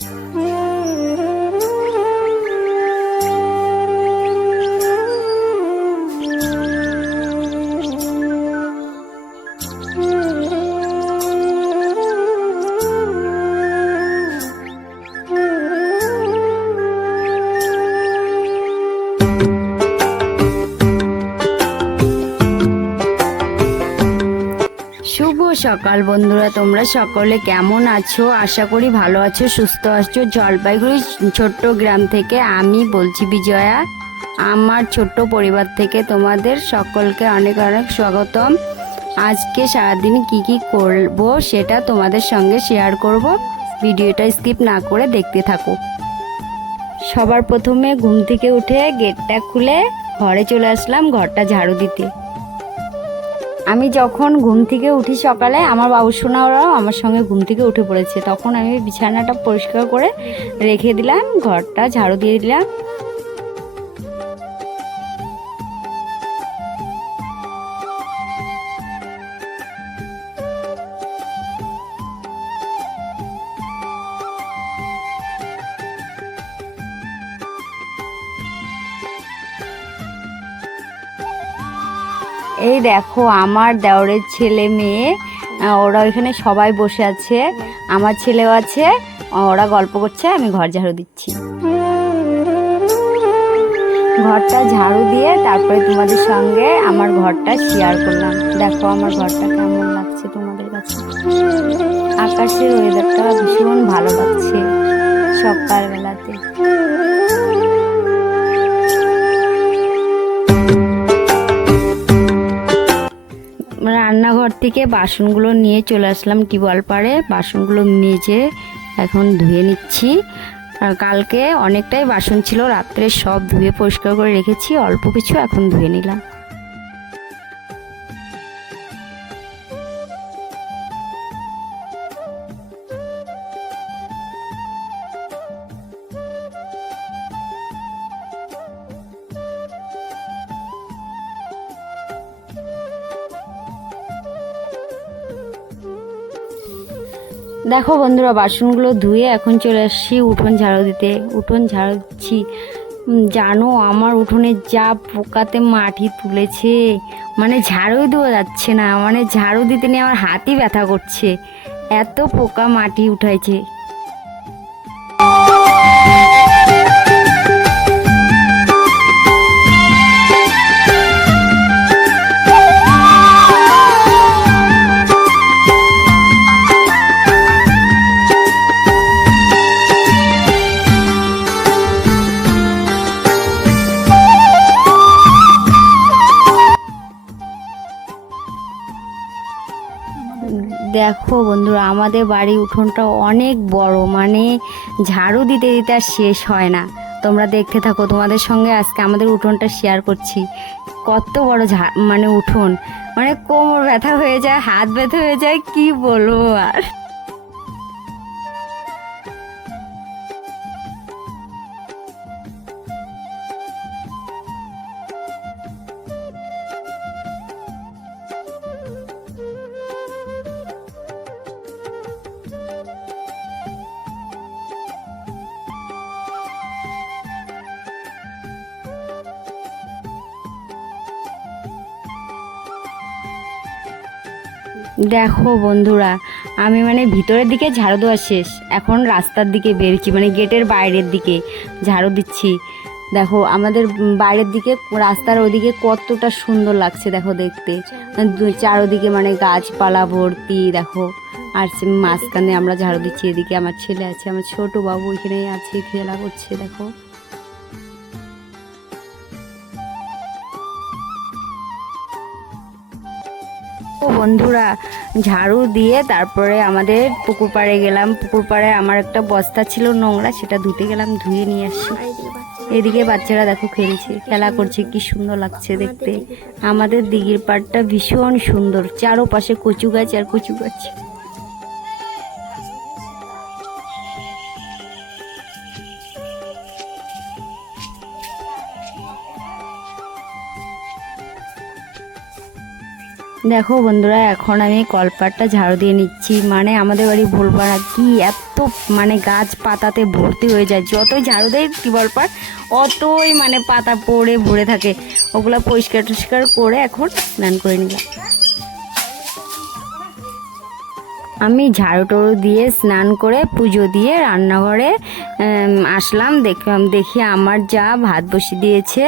শুভ সকাল বন্ধুরা, তোমরা সকলে কেমন আছো? আশা করি ভালো আছো, সুস্থ আছো। জলপাইগুড়ি ছোট্ট গ্রাম থেকে আমি বলছি বিজয়া। আমার ছোট্ট পরিবার থেকে তোমাদের সকলকে অনেক অনেক স্বাগতম। আজকে সারাদিন কি করব সেটা তোমাদের সঙ্গে শেয়ার করব। ভিডিওটা স্কিপ না করে দেখতে থাকো। সবার প্রথমে ঘুম থেকে উঠে গেটটা খুলে ঘরে চলে আসলাম ঘরটা ঝাড়ু দিতে। আমি যখন ঘুম থেকে উঠি সকালে, আমার বাবুসোনারাও আমার সঙ্গে ঘুম থেকে উঠে পড়েছে। তখন আমি বিছানাটা পরিষ্কার করে রেখে দিলাম, ঘরটা ঝাড়ু দিয়ে দিলাম। এই দেখো আমার দেওরের ছেলে মেয়ে, ওরা ওইখানে সবাই বসে আছে, আমার ছেলেও আছে, ওরা গল্প করছে, আমি ঘর ঝাড়ু দিচ্ছি। ঘরটা ঝাড়ু দিয়ে তারপরে তোমাদের সঙ্গে আমার ঘরটা শেয়ার করলাম। দেখো আমার ঘরটা কেমন লাগছে তোমাদের কাছে। আকাশের ওয়েদারটা ভীষণ ভালো লাগছে সকালবেলাতে। রান্নাঘর থেকে বাসনগুলো নিয়ে চলে আসলাম টিউবওয়েল পাড়ে। বাসনগুলো মেজে এখন ধুয়ে নিচ্ছি। আর কালকে অনেকটাই বাসন ছিল, রাত্রে সব ধুয়ে পরিষ্কার করে রেখেছি, অল্প কিছু এখন ধুয়ে নিলাম। দেখো বন্ধুরা, বাসনগুলো ধুয়ে এখন চলে আসছি উঠোন ঝাড়ু দিতে। উঠোন ঝাড়ু দিচ্ছি। জানো আমার উঠোনে যা পোকাতে মাটি তুলেছে, মানে ঝাড়ুই দেওয়া যাচ্ছে না, মানে ঝাড়ু দিতে নিয়ে আমার হাতই ব্যথা করছে, এত পোকা মাটি উঠাইছে। দেখো বন্ধুরা, আমাদের বাড়ি উঠোনটা অনেক বড়, মানে ঝাড়ু দিতে দিতে আর শেষ হয় না। তোমরা দেখতে থাকো, তোমাদের সঙ্গে আজকে আমাদের উঠোনটা শেয়ার করছি। কত বড় মানে উঠোন, মানে কোমর ব্যথা হয়ে যায়, হাত ব্যথা হয়ে যায়, কি বলবো আর। দেখো বন্ধুরা, আমি মানে ভিতরের দিকে ঝাড়ু দেওয়া শেষ, এখন রাস্তার দিকে বেরোচ্ছি, মানে গেটের বাইরের দিকে ঝাড়ু দিচ্ছি। দেখো আমাদের বাইরের দিকে রাস্তার ওদিকে কতটা সুন্দর লাগছে দেখো দেখতে, চারোদিকে মানে গাছপালা ভর্তি দেখো। আর মাঝখানে আমরা ঝাড়ু দিচ্ছি, এদিকে আমার ছেলে আছে, আমার ছোট বাবু এখানে আছে, খেলা করছে দেখো। ও বন্ধুরা, ঝাড়ু দিয়ে তারপরে আমাদের পুকুর পাড়ে গেলাম। পুকুর পাড়ে আমার একটা বস্তা ছিল নোংরা, সেটা ধুতে গেলাম, ধুয়ে নিয়ে আসছি। এদিকে বাচ্চারা দেখো খেলছে, খেলা করছে, কি সুন্দর লাগছে দেখতে। আমাদের দিঘির পাড়টা ভীষণ সুন্দর, চারোপাশে কচু গাছ আর কচু গাছ। দেখো বন্ধুরা, এখন আমি কলপাটটা ঝাড়ু দিয়ে নিচ্ছি। মানে আমাদের বাড়ি ভোলপাড়া কি এত মানে গাছ পাতাতে ভর্তি হয়ে যায়, যতই ঝাড়ু দেয় টিউবওয়েল পাট অতই মানে পাতা পড়ে ভরে থাকে। ওগুলো পরিষ্কার টরিষ্কার করে এখন স্নান করে নিলাম। আমি ঝাড়ু টাড়ু দিয়ে স্নান করে পুজো দিয়ে রান্নাঘরে আসলাম। দেখি আমার যা ভাত বসিয়ে দিয়েছে।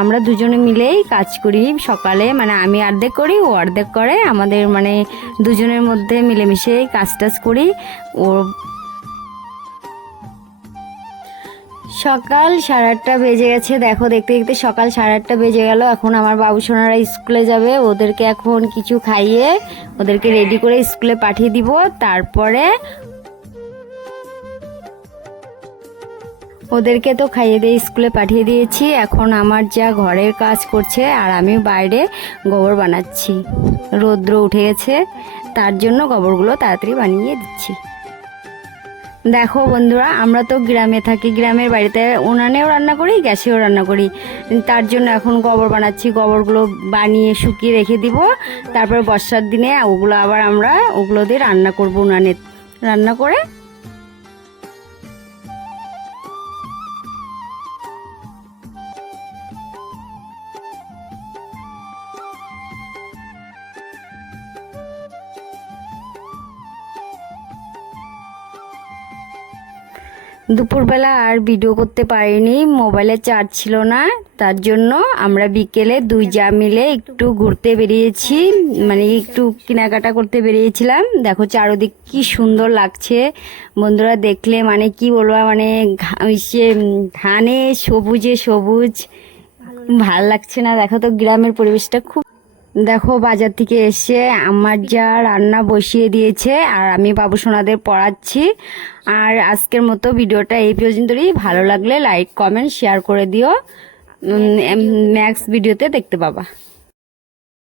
আমরা দুজনে মিলেই কাজ করি সকালে, মানে আমি অর্ধেক করি ও অর্ধেক করে, আমাদের মানে দুজনের মধ্যে মিলেমিশে কাজ টাজ করি। ও সকাল 8:30 বেজে গেছে। দেখো দেখতে দেখতে সকাল 8:30 বেজে গেল। এখন আমার বাবু সোনারা স্কুলে যাবে, ওদেরকে এখন কিছু খাইয়ে ওদেরকে রেডি করে স্কুলে পাঠিয়ে দিব। তারপরে ওদেরকে তো খাইয়ে দিয়ে স্কুলে পাঠিয়ে দিয়েছি। এখন আমার যা ঘরের কাজ করছে আর আমি বাইরে গোবর বানাচ্ছি। রৌদ্র উঠে গেছে, তার জন্য গোবরগুলো তাড়াতাড়ি বানিয়ে দিচ্ছি। দেখো বন্ধুরা, আমরা তো গ্রামে থাকি, গ্রামের বাড়িতে উনানেও রান্না করি, গ্যাসেও রান্না করি। তার জন্য এখন গোবর বানাচ্ছি। গোবরগুলো বানিয়ে শুকিয়ে রেখে দিব, তারপরে বর্ষার দিনে ওগুলো আবার আমরা ওগুলো দিয়ে রান্না করব, উনানে রান্না করে। দুপুরবেলা আর ভিডিও করতে পারিনি, মোবাইলে চার্জ ছিল না। তার জন্য আমরা বিকেলে দুই যা মিলে একটু ঘুরতে বেরিয়েছি, মানে একটু কেনাকাটা করতে বেরিয়েছিলাম। দেখো চারদিক কি সুন্দর লাগছে বন্ধুরা, দেখলে মানে কি বলবো, মানে সে ধানে সবুজে সবুজ, ভাল লাগছে না? দেখো তো গ্রামের পরিবেশটা খুব। দেখো বাজার থেকে এসে আমার যা রান্না বসিয়ে দিয়েছে আর আমি বাবু সোনাদের পড়াচ্ছি। আর আজকের মতো ভিডিওটা এই পর্যন্তই। ভালো লাগলে লাইক কমেন্ট শেয়ার করে দিও। নেক্সট ভিডিওতে দেখতে পাবা।